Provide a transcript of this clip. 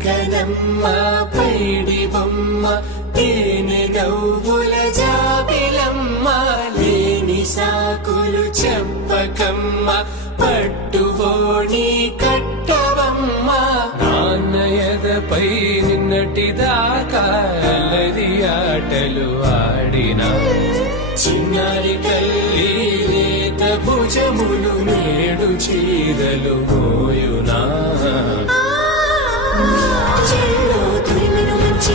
చక్కనమ్మ పైడి బొమ్మ తేనె నవ్వుల జాబిలమ్మ లేని సాకులు చెప్పకమ్మ పట్టుబోణి కట్టవమ్మ నాన్నయదపై నిన్నటిదాకా అల్లరి ఆటలు ఆడినా చిన్నారి తల్లి లేత భుజములు నేడు చీరలు మోయునా చెల్లో తురిమిన మంచి